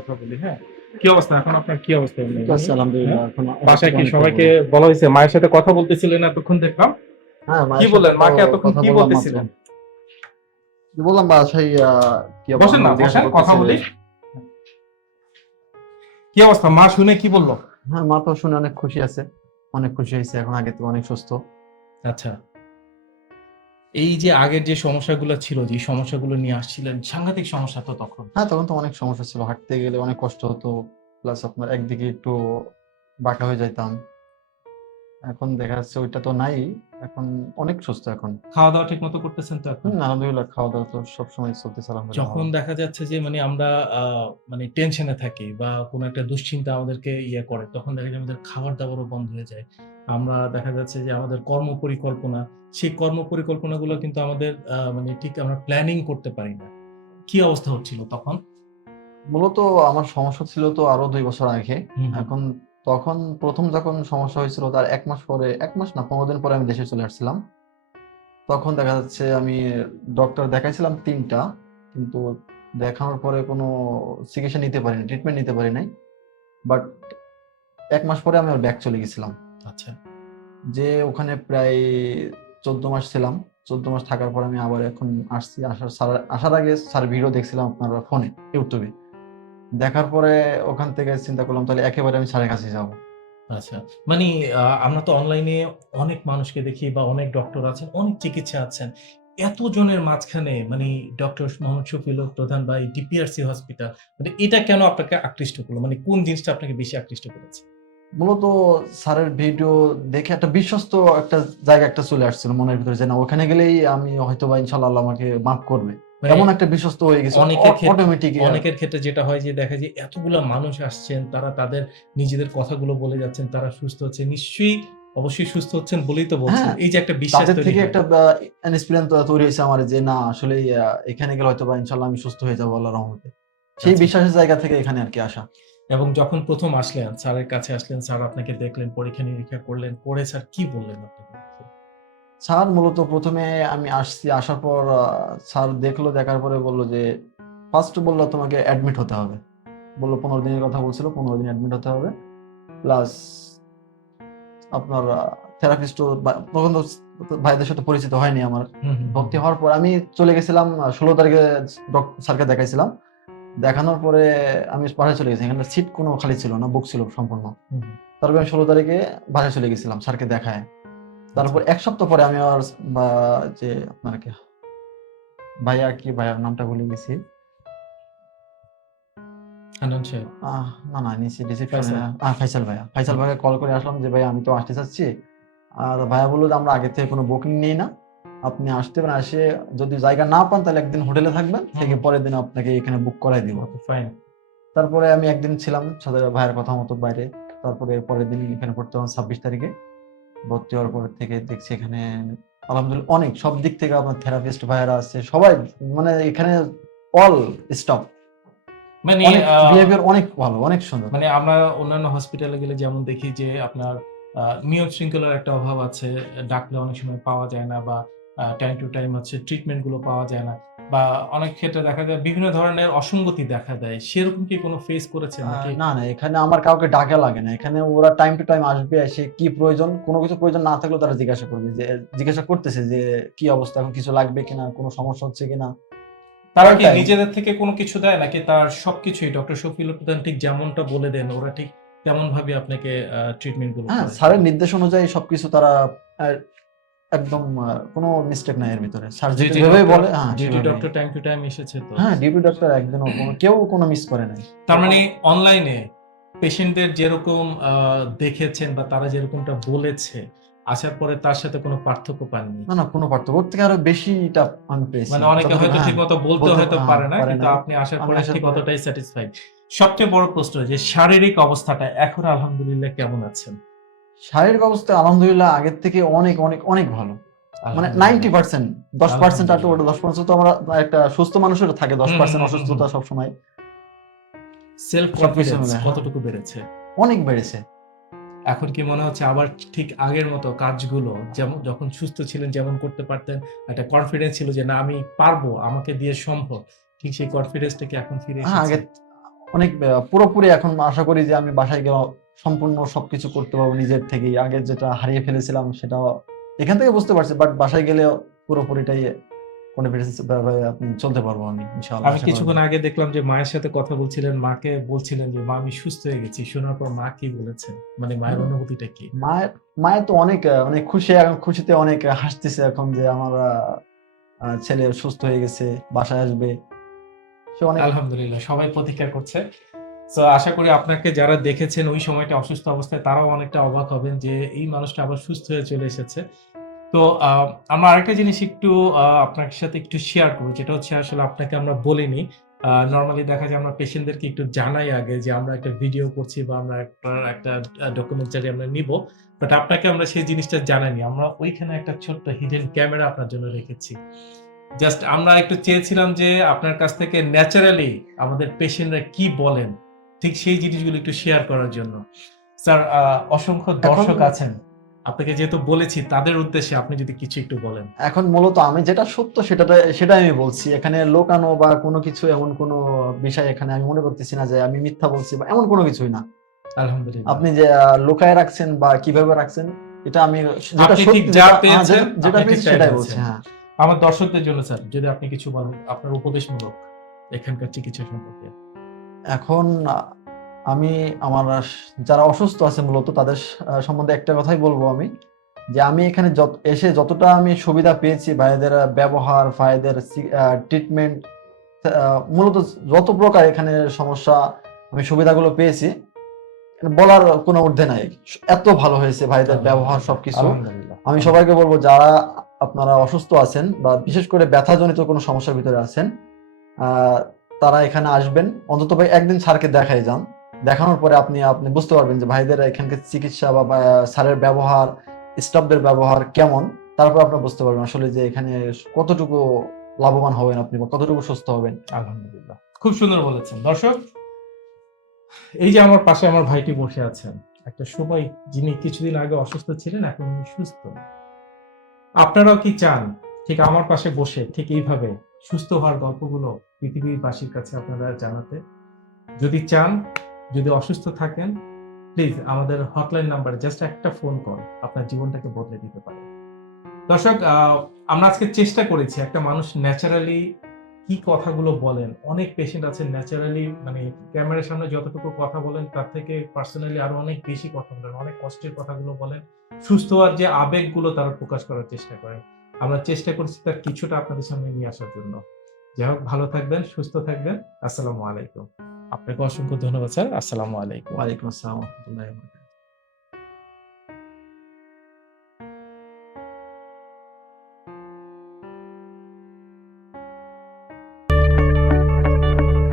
কথা বলি হ্যাঁ? কি অবস্থা? এখন আপনার কি অবস্থা? আলহামদুলিল্লাহ এখন বাসায় কি সবাইকে বলা হয়েছে? মায়ের সাথে কথা বলতেছিলেন এতক্ষণ দেখলাম। হ্যাঁ কি বললেন? মাকে এতক্ষণ কি বলতেছিলেন? বললাম বাসায় কি বসেন না বসেন কথা বলি। কি অবস্থা? মা শুনে কি বলল? হ্যাঁ মা তো শুনে অনেক খুশি আছে। অনেক খুশি হয়েছে এখন আগে তো অনেক সুস্থ। আচ্ছা। এই যে আগের যে সমস্যাগুলো ছিল, যে সমস্যাগুলো নিয়ে আসছিলেন, সাংঘাতিক সমস্যা তো তখন। হ্যাঁ তখন তো অনেক সমস্যা ছিল। হাঁটতে গেলে অনেক কষ্ট হতো প্লাস আপনার একদিকে একটু বাঁকা হয়ে যাইতাম। এখন দেখা যাচ্ছে ওইটা তো নাই এখন অনেক সুস্থ এখন। খাওয়া দাওয়া ঠিক মতো করতেছেন তো এখন? আলহামদুলিল্লাহ খাওয়া দাওয়া তো সবসময় চলতেছে আলহামদুলিল্লাহ। যখন দেখা যাচ্ছে যে মানে আমরা মানে টেনশনে থাকি বা কোনো একটা দুশ্চিন্তা আমাদেরকে ইয়ে করে তখন দেখা যায় আমাদের খাবার দাবারও বন্ধ হয়ে যায়। আমরা দেখা যাচ্ছে যে আমাদের কর্ম পরিকল্পনা সেই কর্ম পরিকল্পনাগুলো কিন্তু আমাদের মানে ঠিক আমরা প্ল্যানিং করতে পারি না। কি অবস্থা হচ্ছিল তখন? মূলত আমার সমস্যা ছিল তো আরও দুই বছর আগে। এখন তখন প্রথম যখন সমস্যা হয়েছিল তার এক মাস পরে এক মাস না পনেরো দিন পরে আমি দেশে চলে আসছিলাম। তখন দেখা যাচ্ছে আমি ডক্টর দেখাইছিলাম তিনটা কিন্তু দেখানোর পরে কোনো চিকিৎসা নিতে পারিনি ট্রিটমেন্ট নিতে পারি নাই। বাট এক মাস পরে আমি ব্যাক চলে গেছিলাম। আচ্ছা। যে ওখানে প্রায় চোদ্দ মাস ছিলাম। চোদ্দ মাস থাকার পর আমি আবার এখন আসছি। আসার আসার আগে স্যার ভিডিও দেখছিলাম আপনার ফোনে ইউটিউবে দেখার পরে ওখান থেকে চিন্তা করলাম তাহলে একেবারে আমি স্যারের কাছে যাব। আচ্ছা। মানে আমরা তো অনলাইনে অনেক মানুষকে দেখি বা অনেক ডক্টর আছেন অনেক চিকিৎসা আছেন। এত জনের মাঝখানে মানে ডক্টর মোহাম্মদ শফিউল হক প্রধান বা ডিপিআরসি হসপিটাল মানে এটা কেন আপনাকে আকৃষ্ট করল? মানে কোন জিনিসটা আপনাকে বেশি আকৃষ্ট করেছে? মূলত স্যারের ভিডিও দেখে একটা বিশ্বস্ত একটা জায়গা একটা চলে আসছিল মনের ভিতরে যে না ওখানে গেলেই আমি হয়তো বা ইনশাল্লাহ আমাকে মাফ করবে। এমন একটা বিশ্বস্ত হয়ে গেছে অনেকের ক্ষেত্রে- অটোমেটিক অনেকের ক্ষেত্রে যেটা হয় যে দেখা যায় এতগুলা মানুষ আসছেন তারা তাদের নিজেদের কথাগুলো বলে যাচ্ছেন তারা সুস্থ হচ্ছে নিশ্চয়ই অবশ্যই সুস্থ হচ্ছেন বলেই তো বলছেন হ্যাঁ, এই যে একটা বিশ্বাস তৈরি থেকে। একটা এক্সপিরিয়েন্স তৈরি হয়েছে আমার যে না আসলে এখানে গেলে হয়তো বা ইনশাল্লাহ আমি সুস্থ হয়ে যাব আল্লাহ রহমতে সেই আচ্ছা। বিশ্বাসের জায়গা থেকে এখানে আর কি আসা এবং যখন প্রথম আসলেন স্যারের কাছে আসলেন স্যার আপনাকে দেখলেন পরীক্ষা নিরীক্ষা করলেন পরে স্যার কি বললেন আপনাকে স্যার মূলত প্রথমে আমি আসছি আসার পর স্যার দেখল দেখার পরে বলল যে ফার্স্ট বলল তোমাকে অ্যাডমিট হতে হবে। বলল পনেরো দিনের কথা বলছিল পনেরো দিন অ্যাডমিট হতে হবে। প্লাস আপনার থেরাপিস্টও তখন তো ভাইদের সাথে পরিচিত হয়নি আমার। ভর্তি হওয়ার পর আমি চলে গেছিলাম ষোলো তারিখে স্যারকে দেখাইছিলাম। দেখানোর পরে আমি বাসায় চলে গেছি এখানে সিট কোনো খালি ছিল না বুক ছিল সম্পূর্ণ। তারপরে আমি ষোলো তারিখে বাসায় চলে গেছিলাম স্যারকে দেখায়। তারপর এক সপ্তাহ পরে আমি আর যে আপনার কি ভাইয়া কি ভাইয়ার নামটা ভুলে গেছি। না না নিচে রিসেপশনে ফাইসাল। ভাইয়া। ফাইসাল ভাইয়া কল করে আসলাম যে ভাই আমি তো আসতে চাচ্ছি। আর ভাইয়া বলল যে আমরা আগে থেকে কোনো বুকিং নেই না। আপনি আসতে পারেন আসে যদি জায়গা না পান তাহলে একদিন হোটেলে থাকবেন। থেকে পরের দিন আপনাকে এখানে বুক করাই দিব। তারপরে আমি একদিন ছিলাম ভাইয়ের কথা মতো বাইরে। তারপরে পরের দিন এখানে পড়তে হলাম ছাব্বিশ তারিখে। ভর্তি হওয়ার পর থেকে দেখছি এখানে আলহামদুলিল্লাহ অনেক সব দিক থেকে আপনার থেরাপিস্ট ভাইয়েরা আছে সবাই মানে এখানে অল স্টাফ মানে বিহেভিয়ার অনেক ভালো অনেক সুন্দর। মানে আমরা অন্যান্য হসপিটালে গেলে যেমন দেখি যে আপনার নিয়ম শৃঙ্খলার একটা অভাব আছে ডাকলে অনেক সময় পাওয়া যায় না বা টাইম টু টাইম হচ্ছে ট্রিটমেন্টগুলো পাওয়া যায় না। বা অনেক ক্ষেত্রে দেখা যায় বিভিন্ন ধরনের অসঙ্গতি দেখা দেয়। সেরকম কি কোনো ফেস করেছেন নাকি? না না এখানে আমার কাউকে ডাকা লাগে না। এখানে ওরা টাইম টু টাইম আসবে এসে কি প্রয়োজন কোনো কিছু প্রয়োজন না থাকলেও তারা জিজ্ঞাসা করবে যে জিজ্ঞাসা করতেছে যে কি অবস্থা এখন কিছু লাগবে কিনা কোনো সমস্যা হচ্ছে কিনা? তারা কি নিজেদের থেকে কোনো কিছু দেয় নাকি তার সবকিছুই? ডক্টর শফিল প্রধান ঠিক যেমনটা বলে দেন ওরা ঠিক তেমন ভাবে আপনাকে ট্রিটমেন্টগুলো হ্যাঁ স্যারের নির্দেশ অনুযায়ী সবকিছু তারা একদম কোনো মিস্টেক নাই এর ভিতরে। ডিউটি যেভাবে বলে হ্যাঁ duty doctor time to time এসেছে তো। হ্যাঁ ডিউটি ডক্টর একদম কোনো- কেউ কোনো মিস করে নাই। তার মানে অনলাইনে পেশেন্টদের যেরকম আহ, দেখেছেন বা তারা যেরকমটা বলেছে আসার পরে তার সাথে কোনো পার্থক্য পাননি। না না কোনো পার্থক্য। ওর থেকে আরও বেশিটা আমি পেয়েছি মানে অনেকে হয়তো হ্যাঁ, ঠিক মতো বলতে হয়তো হ্যাঁ, পারে না। কিন্তু আপনি আসার পরে ঠিক কতটাই স্যাটিসফাইড সবচেয়ে বড় প্রশ্ন যে শারীরিক অবস্থাটা এখন আলহামদুলিল্লাহ কেমন আছেন? শারীরিক অবস্থা আলহামদুলিল্লাহ আগের থেকে অনেক অনেক অনেক ভালো। মানে নাইনটি পার্সেন্ট দশ পার্সেন্ট আর ওটা দশ পার্সেন্ট তো আমরা একটা সুস্থ মানুষের থাকে দশ পার্সেন্ট অসুস্থতা সবসময়। সেলফ কনফিডেন্স হ্যাঁ। কতটুকু বেড়েছে? অনেক বেড়েছে। এখন কি মনে হচ্ছে আবার ঠিক আগের মতো কাজগুলো যেমন যখন সুস্থ ছিলেন যেমন করতে পারতেন একটা কনফিডেন্স ছিল যে না আমি পারব আমাকে দিয়ে সম্ভব। ঠিক সেই কনফিডেন্সটা কি এখন ফিরে হ্যাঁ আগে অনেক পুরোপুরি এখন আশা করি যে আমি বাসায় গিয়ে সম্পূর্ণ সবকিছু করতে পারব নিজের থেকেই। আগে যেটা হারিয়ে ফেলেছিলাম সেটা এখান থেকে বুঝতে পারছি বাট বাসায় গেলে পুরোপুরিটাই কনফিডেন্স আপনি চলতে পারব আমি ইনশাআল্লাহ আমি কিছুক্ষণ আগে দেখলাম যে মায়ের সাথে কথা বলছিলেন মাকে বলছিলেন যে মা আমি সুস্থ হয়ে গেছি। শোনার পর মা কি বলেছেন? মানে মায়ের অনুভূতিটা কি? মায়ের মায়ের তো অনেক অনেক খুশি এখন খুশিতে অনেক হাসতেছে এখন যে আমার ছেলে সুস্থ হয়ে গেছে বাসায় আসবে। সে অনেক আলহামদুলিল্লাহ সবাই প্রতীক্ষা করছে। তো আশা করি আপনাকে যারা দেখেছেন ওই সময়টা অসুস্থ অবস্থায়, তারাও অনেকটা অবাক হবেন যে এই মানুষটা আবার সুস্থ হয়ে চলে এসেছে। তো আমরা আরেকটা জিনিস একটু আপনার সাথে একটু শেয়ার করব। যেটা হচ্ছে আসলে আপনাকে আমরা বলিনি। নর্মালি দেখা যায় আমরা পেশেন্টদেরকে একটু জানাই আগে যে আমরা একটা ভিডিও করছি বা আমরা একটা একটা ডকুমেন্টারি আমরা নিব। বাট আপনাকে আমরা সেই জিনিসটা জানাইনি। আমরা ওইখানে একটা ছোট্ট হিডেন ক্যামেরা আপনার জন্য রেখেছি। জাস্ট আমরা একটু চেয়েছিলাম যে আপনার কাছ থেকে ন্যাচারালি আমাদের পেশেন্টরা কি বলেন। ঠিক সেই জিনিসগুলো একটু শেয়ার করার জন্য। স্যার অসংখ্য দর্শক আছেন। আপনাকে যেহেতু বলেছি তাদের উদ্দেশ্যে আপনি যদি কিছু একটু বলেন। এখন মূলত আমি যেটা সত্য সেটা সেটাই আমি বলছি। এখানে লোকানো বা কোনো কিছু এমন কোনো বিষয় এখানে আমি মনে করতেছি না যে আমি মিথ্যা বলছি বা এমন কোনো কিছুই না। আলহামদুলিল্লাহ। আপনি যে লুকায় রাখছেন বা কীভাবে রাখছেন এটা আমি যেটা সত্যি যেটা- হ্যাঁ, যেটা পেয়েছি সেটাই বলছি হ্যাঁ। আমার দর্শকদের জন্য স্যার যদি আপনি কিছু বলেন আপনার উপদেশমূলক এখানকার চিকিৎসা সম্পর্কে। এখন আমি আমার যারা অসুস্থ আছে মূলত তাদের সম্বন্ধে একটা কথাই বলব আমি যে আমি এখানে যত এসে যতটা আমি সুবিধা পেয়েছি ভাইদের ব্যবহার ভাইদের ট্রিটমেন্ট মূলত যত প্রকার এখানে সমস্যা আমি সুবিধাগুলো পেয়েছি বলার কোনো ঊর্ধ্বে নাই। এত ভালো হয়েছে ভাইদের ব্যবহার সবকিছু। আমি সবাইকে বলব যারা আপনারা অসুস্থ আছেন বা বিশেষ করে ব্যথাজনিত কোনো সমস্যার ভিতরে আছেন আহ, তারা এখানে আসবেন। অন্তত ভাই একদিন স্যারকে দেখাই যান। দেখানোর পরে আপনি আপনি বুঝতে পারবেন যে ভাইদের এখানকার চিকিৎসা বা স্যারের ব্যবহার, স্টাফদের ব্যবহার কেমন। তারপর আপনি বুঝতে পারবেন আসলে যে এখানে কতটুকু লাভবান হবেন আপনি বা কতটুকু সুস্থ হবেন। আলহামদুলিল্লাহ। খুব সুন্দর বলেছেন। দর্শক, এই যে আমার পাশে আমার ভাইটি বসে আছেন, একটা সময় যিনি কিছুদিন আগে অসুস্থ ছিলেন, এখন উনি সুস্থ। আপনারাও কি চান? ঠিক আমার পাশে বসে, ঠিক এইভাবে সুস্থ হওয়ার গল্পগুলো পৃথিবীবাসীর কাছে আপনারা জানাতে। যদি চান, যদি অসুস্থ থাকেন প্লিজ আমাদের হটলাইন নাম্বারে জাস্ট একটা ফোন কল আপনার জীবনটাকে বদলে দিতে পারে। দর্শক আমরা আজকে চেষ্টা করেছি একটা মানুষ ন্যাচারালি কি কথাগুলো বলেন। অনেক পেশেন্ট আছে ন্যাচারালি মানে ক্যামেরার সামনে যতটুকু কথা বলেন, তার থেকে পার্সোনালি আরও অনেক বেশি কথা বলেন, অনেক কষ্টের কথাগুলো বলেন। সুস্থ হওয়ার যে আবেগগুলো তারা প্রকাশ করার চেষ্টা করেন। আমরা চেষ্টা করছি তার কিছুটা আপনাদের সামনে নিয়ে আসার জন্য। যাই হোক ভালো থাকবেন সুস্থ থাকবেন। আসসালামু আলাইকুম। আপনাকে অসংখ্য ধন্যবাদ স্যার। আসসালামু আলাইকুম। ওয়ালাইকুম আসসালাম রহমতুল্লাহ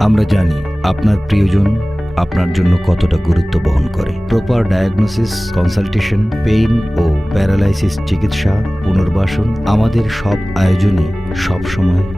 আমরা জানি আপনার প্রিয়জন আপনার জন্য কতটা গুরুত্ব বহন করে। প্রপার ডায়াগনোসিস কনসালটেশন পেইন ও প্যারালাইসিস চিকিৎসা পুনর্বাসন আমাদের সব আয়োজনই সবসময়